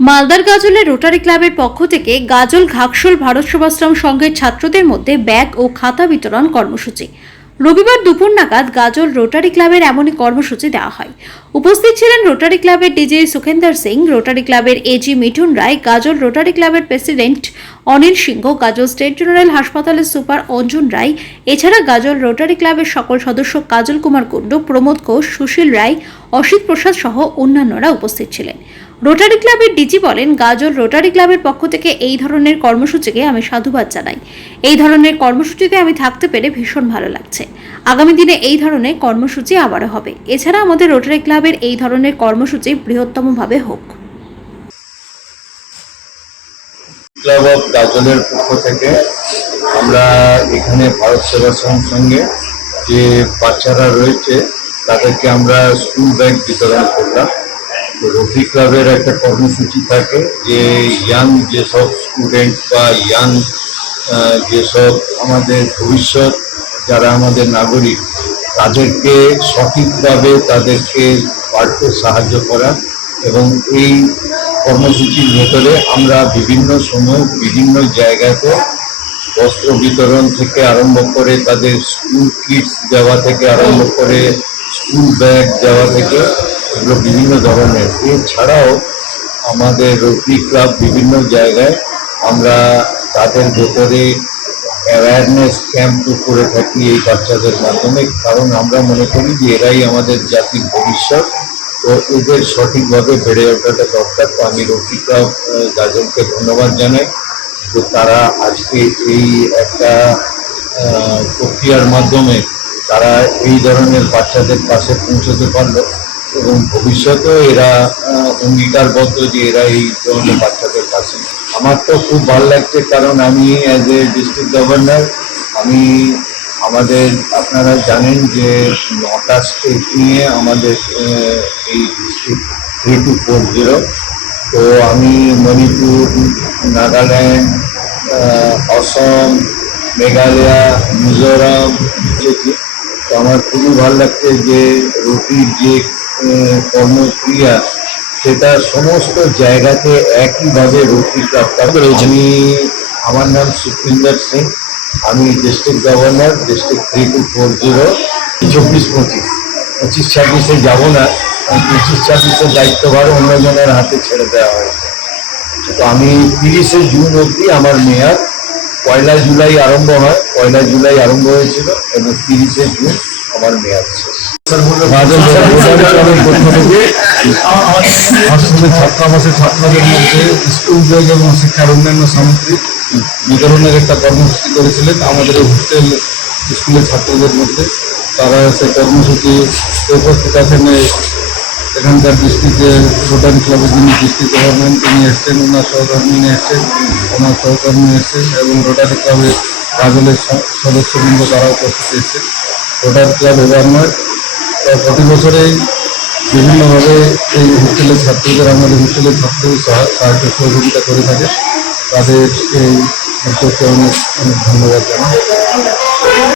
মালদার গাজলে রোটারি ক্লাবের পক্ষ থেকে গাজল ঘাকশোল ভারত সেবাশ্রম সংঘের ছাত্রদের মধ্যে ব্যাগ ও খাতা বিতরণ কর্মসূচি রবিবার দুপুর নাগাদ গাজল রোটারি ক্লাবের এমনই কর্মসূচি দেওয়া হয়। উপস্থিত ছিলেন রোটারি ক্লাবের ডিজি সুখেন্দর সিং, রোটারি ক্লাবের এজি মিঠুন রায়, গাজল রোটারি ক্লাবের প্রেসিডেন্ট অনিল সিংহ, গাজল স্টেট জেনারেল হাসপাতালের সুপার অঞ্জন রায়। এছাড়া গাজল রোটারি ক্লাবের সকল সদস্য কাজল কুমার কুণ্ডু, প্রমোদ ঘোষ, সুশীল রায়, অসিত প্রসাদ সহ অন্যান্যরা উপস্থিত ছিলেন। রোটারি ক্লাবের ডিজি বলেন, গাজল রোটারি ক্লাবের পক্ষ থেকে এই ধরনের কর্মসূচিকে আমি সাধুবাদ জানাই। এই ধরনের কর্মসূচিতে আমি থাকতে পেরে ভীষণ ভালো লাগছে। আগামী দিনে এই ধরনের কর্মসূচি আবারও হবে। এছাড়া আমাদের রোটারি ক্লাবের এই ধরনের কর্মসূচি বৃহত্তমভাবে হোক। ক্লাব অফ গাজলের পক্ষ থেকে আমরা এখানে ভারত সেবাশ্রম সঙ্গে যে বাচ্চারা রয়েছে তাদেরকে আমরা স্কুল ব্যাগ বিতরণ করলাম। রোটারি ক্লাবের একটা কর্মসূচি থাকে যে ইয়াং যেসব স্টুডেন্ট বা ইয়াং যেসব আমাদের ভবিষ্যৎ যারা আমাদের নাগরিক তাদেরকে সঠিকভাবে তাদেরকে বাড়তে সাহায্য করা, এবং এই কর্মসূচির ভেতরে আমরা বিভিন্ন সময় বিভিন্ন জায়গাতে বস্ত্র বিতরণ থেকে আরম্ভ করে তাদের স্কুল কিটস দেওয়া থেকে আরম্ভ করে স্কুল ব্যাগ দেওয়া থেকে এগুলো বিভিন্ন ধরনের। এছাড়াও আমাদের রোটারি ক্লাব বিভিন্ন জায়গায় আমরা তাদের ভেতরে অ্যাওয়ারনেস ক্যাম্প করে থাকি এই বাচ্চাদের মাধ্যমে, কারণ আমরা মনে করি যে এরাই আমাদের জাতির ভবিষ্যৎ। তো এদের সঠিকভাবে বেড়ে ওঠাটা দরকার। তো আমি রোটারি ক্লাব গাজলকে ধন্যবাদ জানাই যে তারা আজকে এই একটা প্রক্রিয়ার মাধ্যমে তারা এই ধরনের বাচ্চাদের পাশে পৌঁছতে পারলো, এবং ভবিষ্যতেও এরা অঙ্গীকারবদ্ধ যে এরা এই ধরনের বাচ্চাদের পাশে। আমার তো খুব ভালো লাগছে, কারণ আমি অ্যাজ এ ডিস্ট্রিক্ট গভর্নর আমি আমাদের আপনারা জানেন যে 9টা স্টেট নিয়ে আমাদের এই ডিস্ট্রিক্ট 3240। তো আমি মণিপুর, নাগাল্যান্ড, অসম, মেঘালয়, মিজোরাম গেছি। তো আমার খুবই ভালো লাগছে যে রোটারির যে কর্মক্রিয়া সেটা সমস্ত জায়গাতে একইভাবে রোটারি ক্লাবটা। আমার নাম সুখেন্দর সিং, আমি ডিস্ট্রিক্ট গভর্নর, ডিস্ট্রিক্ট 3240। 24-25 যাবো না, 25-26 দায়িত্বভার অন্যজনের হাতে ছেড়ে দেওয়া হয়েছে। তো আমি 30শে জুন অবধি আমার মেয়াদ, 1লা জুলাই আরম্ভ হয়, 1লা জুলাই আরম্ভ হয়েছিল এবং 30শে জুন আমার মেয়াদ শেষ। আশ্রমের ছাত্রাবাসের ছাত্রদের মধ্যে স্কুল ব্যাগ এবং শিক্ষার অন্যান্য সামগ্রী বিতরণের একটা কর্মসূচি করেছিলেন আমাদের হোস্টেল স্কুলের ছাত্রদের মধ্যে। তারা সেই কর্মসূচি উপস্থিত আছেন এখানকার ডিস্ট্রিক্টের রোটারি ক্লাবের যিনি ডিস্ট্রিক্ট গভর্নমেন্ট তিনি এসছেন, ওনার সহকর্মী নিয়ে এসছেন, ওনার সহকর্মী এসছেন, এবং রোটারি ক্লাবের গাজলের সদস্যবৃন্দ তারা উপস্থিত এসছেন। রোটারি ক্লাব এবার নয়, প্রতি বছরেই বিভিন্নভাবে এই হোস্টেলের ছাত্রদের আমাদের হোস্টেলের ছাত্রদের সাহায্য সহযোগিতা করে থাকে। তাদের এই উদ্যোগকে অনেক অনেক ধন্যবাদ জানাই।